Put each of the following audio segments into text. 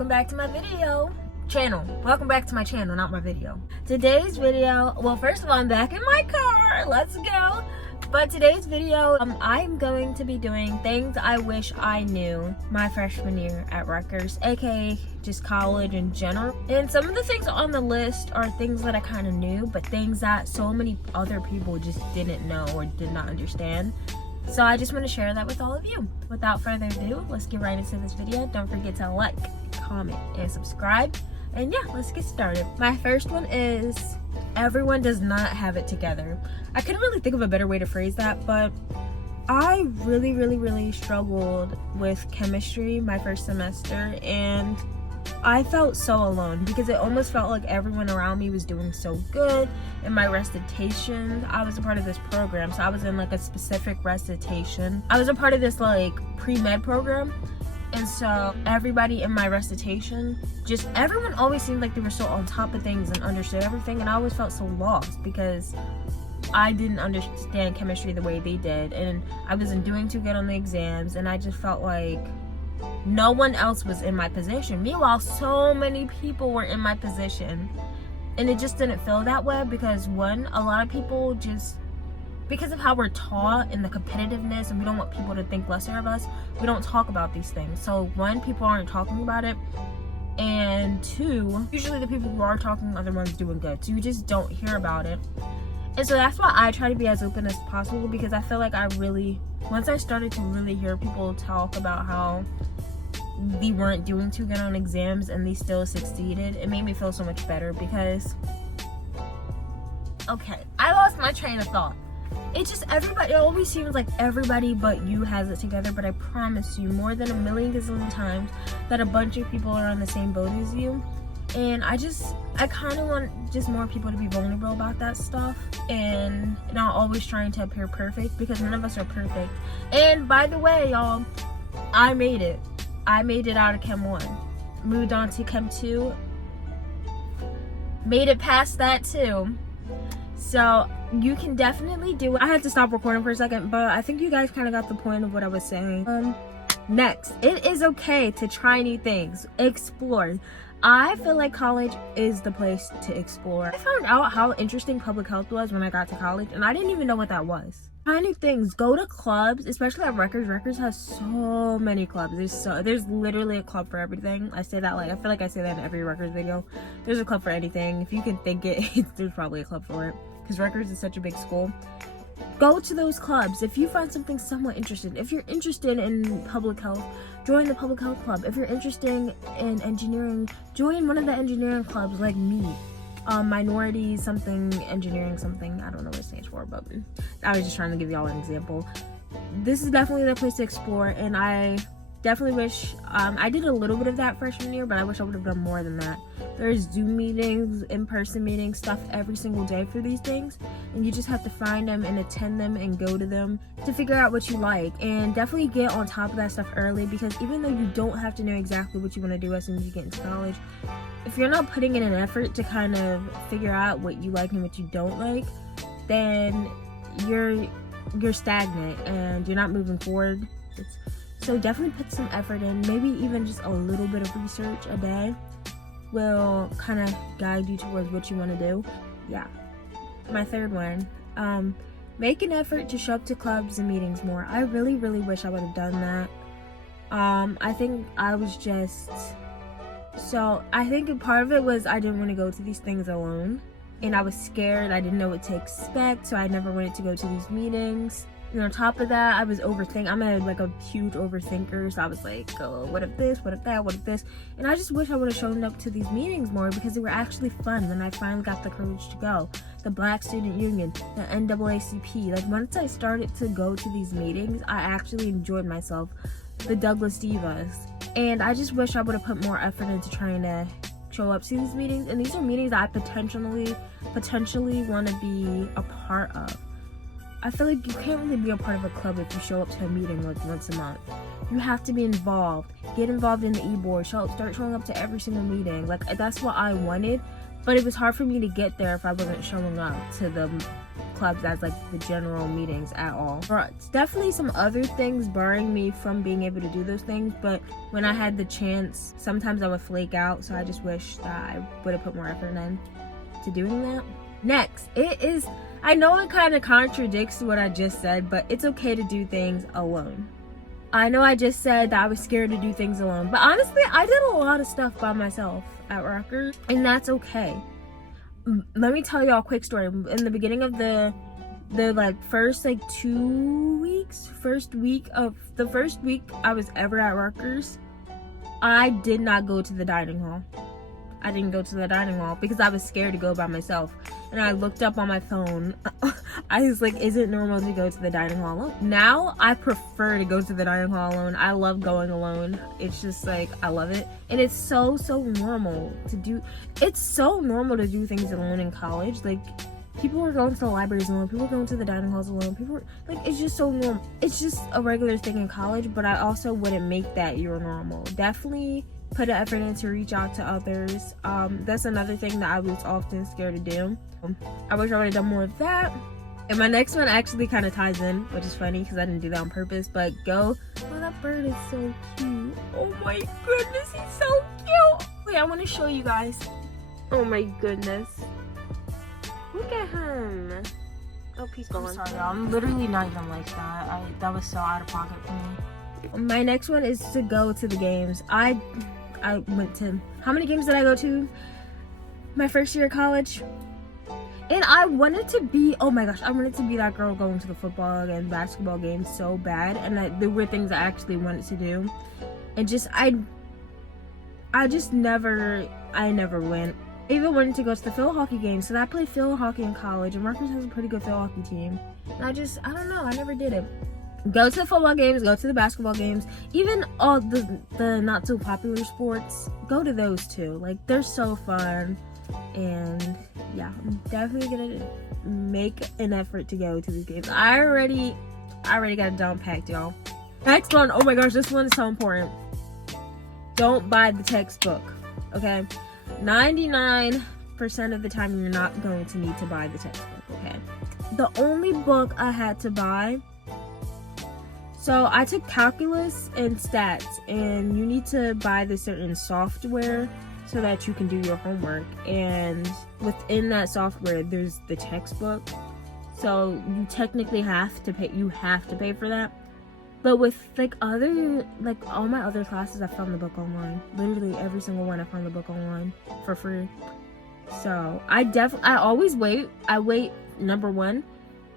welcome back to my channel. Welcome back to my channel, not my video. Today's video, well, first of all, I'm back in my car. Let's go. But today's video, I'm going to be doing things I wish I knew my freshman year at Rutgers, aka just college in general. And some of the things on the list are things that I kind of knew, but things that so many other people just didn't know or did not understand. So I just want to share that with all of you. Without further ado, let's get right into this video. Don't forget to like, comment, and subscribe. And yeah, let's get started. My first one is everyone does not have it together. I couldn't really think of a better way to phrase that, but I really struggled with chemistry my first semester, and I felt so alone because it almost felt like everyone around me was doing so good. In my recitation, I was a part of this program, so I was in like a specific recitation. I was a part of this like pre-med program, and so everybody in my recitation, just everyone always seemed like they were so on top of things and understood everything, and I always felt so lost because I didn't understand chemistry the way they did, and I wasn't doing too good on the exams, and I just felt like no one else was in my position. Meanwhile, so many people were in my position, and it just didn't feel that way because one, a lot of people just, because of how we're taught and the competitiveness, and we don't want people to think lesser of us, we don't talk about these things. So one, people aren't talking about it, and two, usually the people who are talking are the ones doing good, so you just don't hear about it. And so that's why I try to be as open as possible, because I feel like once I started to really hear people talk about how they weren't doing too good on exams and they still succeeded, it made me feel so much better because, okay, I lost my train of thought. It's just everybody, it always seems like everybody but you has it together, but I promise you more than a million gazillion times that a bunch of people are on the same boat as you. And I kind of want just more people to be vulnerable about that stuff and not always trying to appear perfect, because none of us are perfect. And by the way, y'all, I made it. I made it out of Chem 1. Moved on to Chem 2. Made it past that too. So you can definitely do it. I had to stop recording for a second, but I think you guys kind of got the point of what I was saying. Next, it is okay to try new things. Explore. I feel like college is the place to explore. I found out how interesting public health was when I got to college, and I didn't even know what that was. Try new things. Go to clubs, especially at Rutgers. Rutgers has so many clubs. There's literally a club for everything. I say that like, I feel like I say that in every Rutgers video. There's a club for anything. If you can think it, there's probably a club for it, because Rutgers is such a big school. Go to those clubs if you find something somewhat interesting. If you're interested in public health, join the public health club. If you're interested in engineering, join one of the engineering clubs like me. Minority something, engineering something. I don't know what it stands for, but I was just trying to give y'all an example. This is definitely the place to explore, and I definitely wish, I did a little bit of that freshman year, but I wish I would have done more than that. There's Zoom meetings, in-person meetings, stuff every single day for these things, and you just have to find them and attend them and go to them to figure out what you like. And definitely get on top of that stuff early, because even though you don't have to know exactly what you want to do as soon as you get into college, if you're not putting in an effort to kind of figure out what you like and what you don't like, then you're stagnant and you're not moving forward. So definitely put some effort in. Maybe even just a little bit of research a day will kind of guide you towards what you want to do. Yeah. My third one, make an effort to show up to clubs and meetings more. I really wish I would have done that. I think I was just, so I think part of it was I didn't want to go to these things alone, and I was scared. I didn't know what to expect, so I never wanted to go to these meetings. And on top of that, I was overthinking. I'm a huge overthinker, so I was like, oh, what if this, what if that, what if this? And I just wish I would have shown up to these meetings more, because they were actually fun, and I finally got the courage to go. The Black Student Union, the NAACP, like once I started to go to these meetings, I actually enjoyed myself. The Douglas Divas. And I just wish I would have put more effort into trying to show up to these meetings, and these are meetings that I potentially want to be a part of. I feel like you can't really be a part of a club if you show up to a meeting like once a month. You have to be involved. Get involved in the e-board. Start showing up to every single meeting. Like, that's what I wanted, but it was hard for me to get there if I wasn't showing up to the clubs as like the general meetings at all. It's definitely some other things barring me from being able to do those things, but when I had the chance, sometimes I would flake out, so I just wish that I would have put more effort in to doing that. Next, I know it kind of contradicts what I just said, but it's okay to do things alone. I know I just said that I was scared to do things alone, but honestly, I did a lot of stuff by myself at Rutgers, and that's okay. Let me tell y'all a quick story. In the beginning of the like first like 2 weeks, the first week I was ever at Rutgers, I did not go to the dining hall. I didn't go to the dining hall because I was scared to go by myself. And I looked up on my phone. I was like, is it normal to go to the dining hall alone? Now, I prefer to go to the dining hall alone. I love going alone. It's just like, I love it. And it's so normal to do. It's so normal to do things alone in college. Like, people are going to the libraries alone. People are going to the dining halls alone. It's just so normal. It's just a regular thing in college, but I also wouldn't make that your normal. Definitely put an effort in to reach out to others. That's another thing that I was often scared to do. I wish I would have done more of that. And my next one actually kind of ties in, which is funny because I didn't do that on purpose, but oh, that bird is so cute. Oh my goodness, he's so cute. Wait, I want to show you guys. Oh my goodness. Look at him. Oh, he's gone. I'm sorry, y'all. I'm literally not even like that. That was so out of pocket for me. My next one is to go to the games. I went to, how many games did I go to my first year of college? And I wanted to be, oh my gosh, I wanted to be that girl going to the football and basketball games so bad. And there were things I actually wanted to do. And just, I never went. I even wanted to go to the field hockey games. So I played field hockey in college, and Rutgers has a pretty good field hockey team. And I don't know, I never did it. Go to the football games, go to the basketball games, even all the not so popular sports, go to those too. Like, they're so fun. And yeah, I'm definitely gonna make an effort to go to these games. I already got it down packed, y'all. Next one, oh my gosh, this one is so important. Don't buy the textbook, okay? 99% of the time you're not going to need to buy the textbook, okay? The only book I had to buy, so I took calculus and stats, and you need to buy the certain software so that you can do your homework, and within that software there's the textbook, so you technically have to pay for that. But with all my other classes, I found the book online. Literally every single one, I found the book online for free. So I always wait. I wait, number one,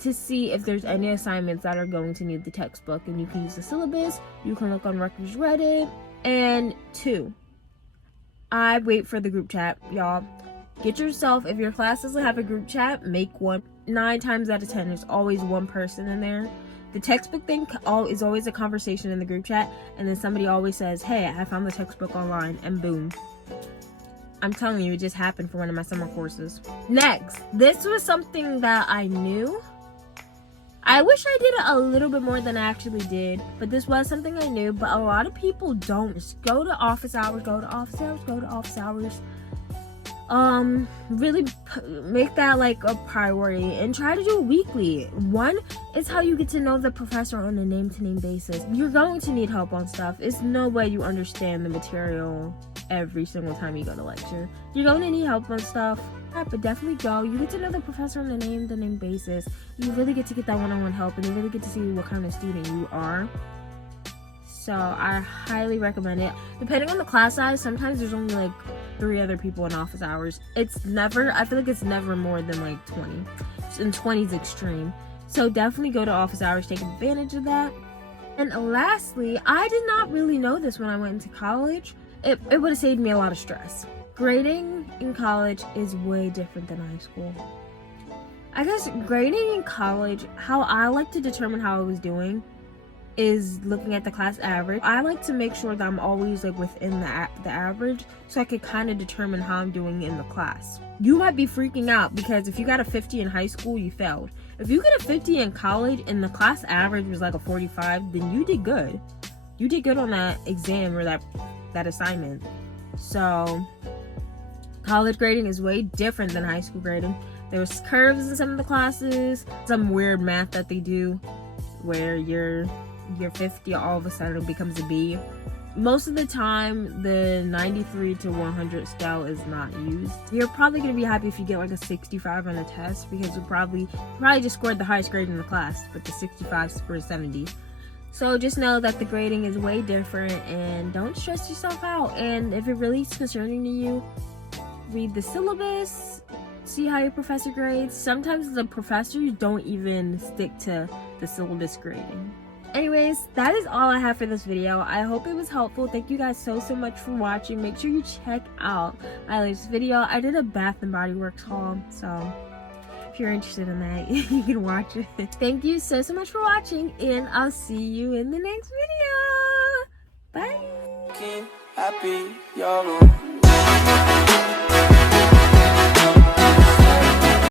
to see if there's any assignments that are going to need the textbook, and you can use the syllabus. You can look on Rutgers Reddit. And 2, I wait for the group chat, y'all. Get yourself, if your class doesn't have a group chat, make one. 9 times out of 10, there's always one person in there. The textbook thing is always a conversation in the group chat, and then somebody always says, hey, I found the textbook online, and boom. I'm telling you, it just happened for one of my summer courses. Next, this was something that I knew. I wish I did it a little bit more than I actually did, but this was something I knew, but a lot of people don't. Just go to office hours, go to office hours, go to office hours. Really make that like a priority and try to do it weekly. One, it's how you get to know the professor on a name-to-name basis. You're going to need help on stuff. It's no way you understand the material every single time you go to lecture. You're going to need help on stuff. Yeah, but definitely go. You get to know the professor on a name-to-name basis. You really get to get that one-on-one help, and you really get to see what kind of student you are. So I highly recommend it. Depending on the class size, sometimes there's only like 3 other people in office hours. I feel like it's never more than like 20. And 20 is extreme. So definitely go to office hours, take advantage of that. And lastly, I did not really know this when I went into college. It would have saved me a lot of stress. Grading in college is way different than high school. I guess grading in college, how I like to determine how I was doing is looking at the class average. I like to make sure that I'm always like within the average, so I could kind of determine how I'm doing in the class. You might be freaking out because if you got a 50 in high school, you failed. If you get a 50 in college and the class average was like a 45, then you did good. You did good on that exam or that assignment. So college grading is way different than high school grading. There's curves in some of the classes, some weird math that they do where you're 50 all of a sudden becomes a B. Most of the time, the 93 to 100 scale is not used. You're probably going to be happy if you get like a 65 on a test, because you probably just scored the highest grade in the class, but the 65 scored 70. So just know that the grading is way different, and don't stress yourself out. And if it really is concerning to you, read the syllabus, see how your professor grades. Sometimes the professors don't even stick to the syllabus grading. Anyways, that is all I have for this video. I hope it was helpful. Thank you guys so much for watching. Make sure you check out my latest video. I did a Bath and Body Works haul, so if you're interested in that, you can watch it. Thank you so much for watching, and I'll see you in the next video. Bye.